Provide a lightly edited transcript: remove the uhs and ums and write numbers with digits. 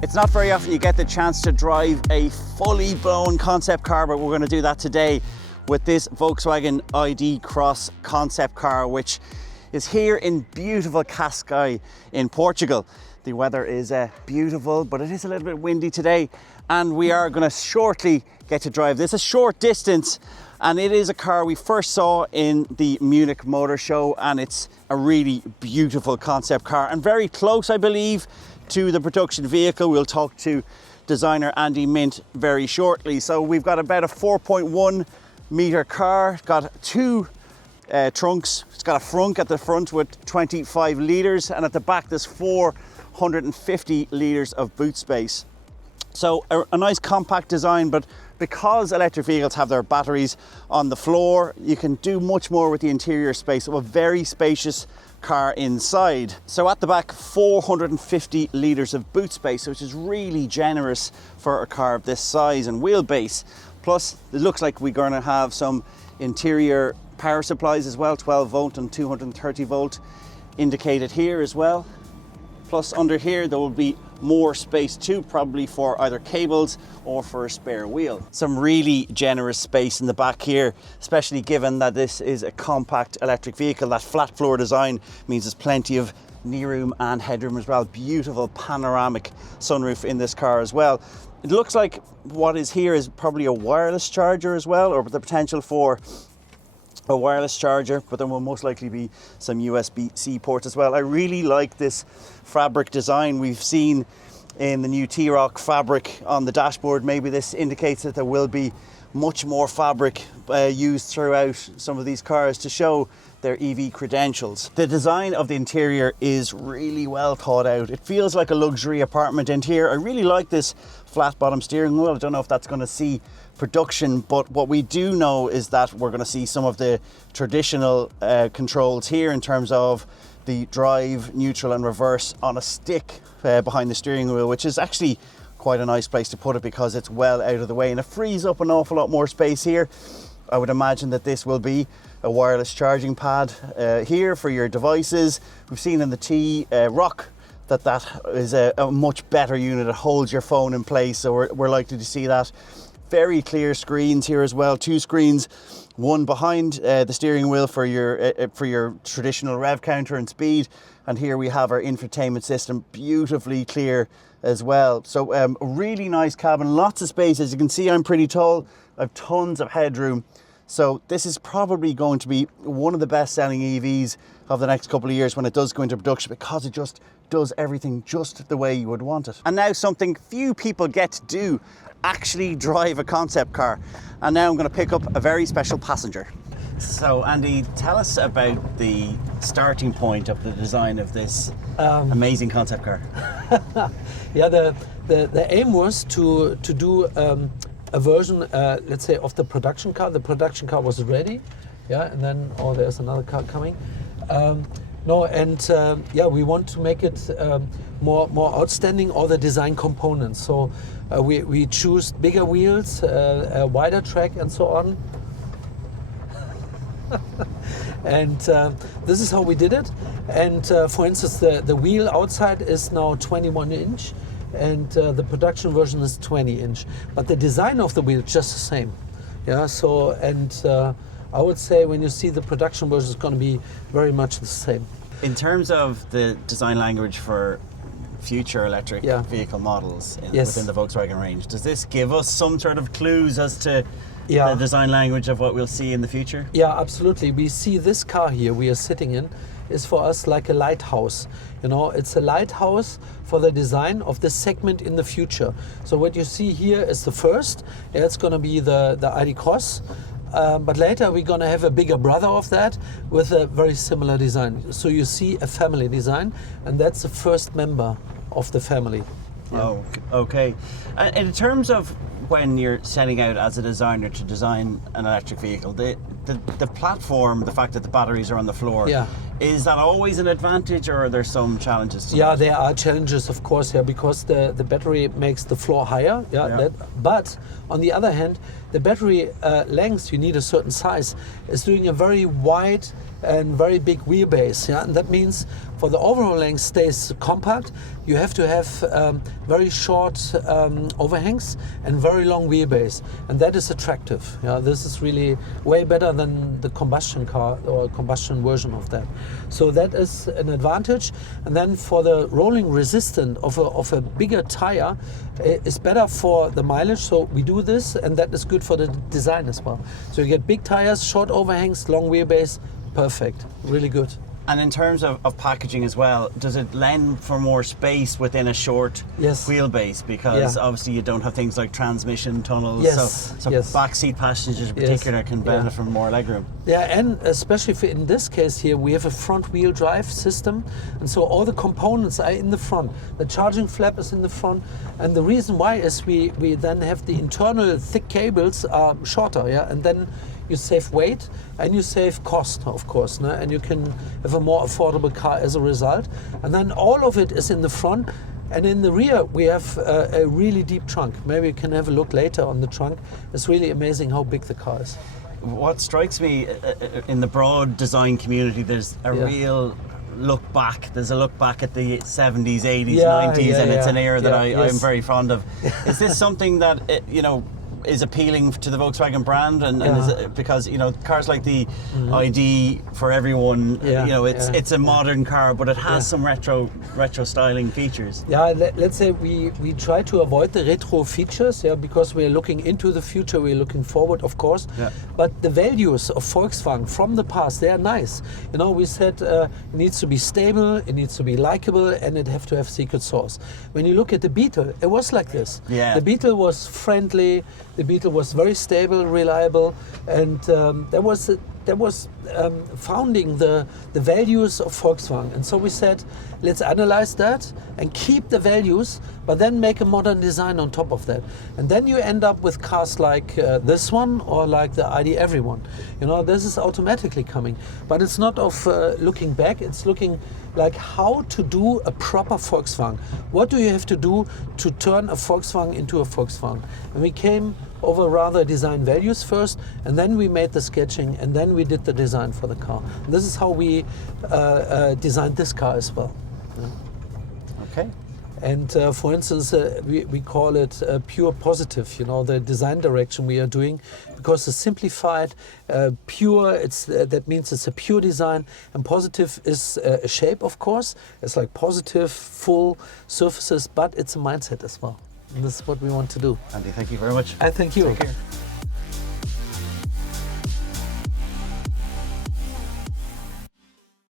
It's not very often you get the chance to drive a fully blown concept car, but we're going to do that today with this Volkswagen ID.Cross concept car, which is here in beautiful Cascais in Portugal. The weather is beautiful, but it is a little bit windy today, and we are going to shortly get to drive this a short distance. And it is a car we first saw in the Munich Motor Show, and it's a really beautiful concept car and very close, I believe, to the production vehicle. We'll talk to designer Andy Mindt very shortly. So we've got about a 4.1 meter car. It's got two trunks. It's got a frunk at the front with 25 litres, and at the back there's 450 litres of boot space. So a nice compact design, but because electric vehicles have their batteries on the floor, you can do much more with the interior space of a very spacious car inside. So at the back, 450 litres of boot space, which is really generous for a car of this size and wheelbase. Plus, it looks like we're going to have some interior power supplies as well, 12 volt and 230 volt indicated here as well. Plus under here there will be more space too, probably for either cables or for a spare wheel. Some really generous space in the back here, especially given that this is a compact electric vehicle. That flat floor design means there's plenty of knee room and headroom as well. Beautiful panoramic sunroof in this car as well. It looks like what is here is probably a wireless charger as well, or the potential for a wireless charger, but there will most likely be some USB-C ports as well. I really like this fabric design we've seen in the new T-Roc fabric on the dashboard. Maybe this indicates that there will be much more fabric used throughout some of these cars to show their EV credentials. The design of the interior is really well thought out. It feels like a luxury apartment in here. I really like this flat bottom steering wheel. I don't know if that's going to see production, but what we do know is that we're going to see some of the traditional controls here in terms of the drive, neutral and reverse on a stick behind the steering wheel, which is actually quite a nice place to put it because it's well out of the way and it frees up an awful lot more space here. I would imagine that this will be a wireless charging pad here for your devices. We've seen in the T-Roc that is a much better unit. It holds your phone in place, so we're likely to see that. Very clear screens here as well. Two screens, one behind the steering wheel for your traditional rev counter and speed, and here we have our infotainment system, beautifully clear as well. So a really nice cabin, lots of space. As you can see, I'm pretty tall. I have tons of headroom. So this is probably going to be one of the best selling EVs of the next couple of years when it does go into production, because it just does everything just the way you would want it. And now something few people get to do, actually drive a concept car. And now I'm going to pick up a very special passenger. So Andy, tell us about the starting point of the design of this amazing concept car. Yeah, the aim was to do a version, let's say, of the production car. The production car was ready, yeah, and then there's another car coming. We want to make it more outstanding, all the design components. So we choose bigger wheels, a wider track, and so on. And this is how we did it. And for instance, the wheel outside is now 21 inch. And the production version is 20 inch, but the design of the wheel is just the same. Yeah, so, and I would say when you see the production version, it's going to be very much the same. In terms of the design language for future electric vehicle models within the Volkswagen range, does this give us some sort of clues as to the design language of what we'll see in the future? Yeah, absolutely. We see this car here we are sitting in is for us like a lighthouse. You know, it's a lighthouse for the design of this segment in the future. So what you see here is the first. It's going to be the ID.Cross. But later we're going to have a bigger brother of that with a very similar design. So you see a family design, and that's the first member of the family. Yeah. Oh, okay. And in terms of when you're setting out as a designer to design an electric vehicle, the platform, the fact that the batteries are on the floor, is that always an advantage, or are there some challenges to that? There are challenges, of course, because the battery makes the floor higher. But on the other hand, the battery length, you need a certain size, is doing a very wide and very big wheelbase. Yeah? And that means for the overall length stays compact, you have to have very short overhangs and very long wheelbase. And that is attractive. Yeah? This is really way better than the combustion car or combustion version of that. So that is an advantage. And then for the rolling resistance of a bigger tire, it's better for the mileage. So we do this, and that is good for the design as well. So you get big tires, short overhangs, long wheelbase. Perfect, really good. And in terms of packaging as well, does it lend for more space within a short wheelbase? Because obviously you don't have things like transmission tunnels, so backseat passengers in particular can benefit from more legroom. Yeah, and especially in this case here, we have a front wheel drive system, and so all the components are in the front. The charging flap is in the front, and the reason why is we then have the internal thick cables are shorter, and then you save weight and you save cost, of course, and you can have a more affordable car as a result. And then all of it is in the front, and in the rear we have a really deep trunk. Maybe you can have a look later on the trunk. It's really amazing how big the car is. What strikes me in the broad design community, there's a real look back. There's a look back at the 70s, 80s, 90s, and it's an era that I'm very fond of. Is this something that is appealing to the Volkswagen brand, and is it, because cars like the ID for everyone, it's a modern car, but it has some retro styling features. Let's say we try to avoid the retro features, because we're looking into the future, we're looking forward, of course. But the values of Volkswagen from the past, they are nice. We said it needs to be stable, it needs to be likable, and it have to have secret sauce. When you look at the Beetle, it was like this. The Beetle was friendly. The Beetle was very stable, reliable, and that was founding the values of Volkswagen. And so we said, let's analyze that and keep the values, but then make a modern design on top of that. And then you end up with cars like this one or like the ID Everyone. This is automatically coming. But it's not of looking back, it's looking like how to do a proper Volkswagen. What do you have to do to turn a Volkswagen into a Volkswagen? And we came over rather design values first, and then we made the sketching, and then we did the design for the car. And this is how we designed this car as well. Okay. And for instance, we call it pure positive, the design direction we are doing, because it's simplified, pure, that means it's a pure design, and positive is a shape, of course. It's like positive, full surfaces, but it's a mindset as well. And this is what we want to do. Andy, thank you very much. I thank you. Take care.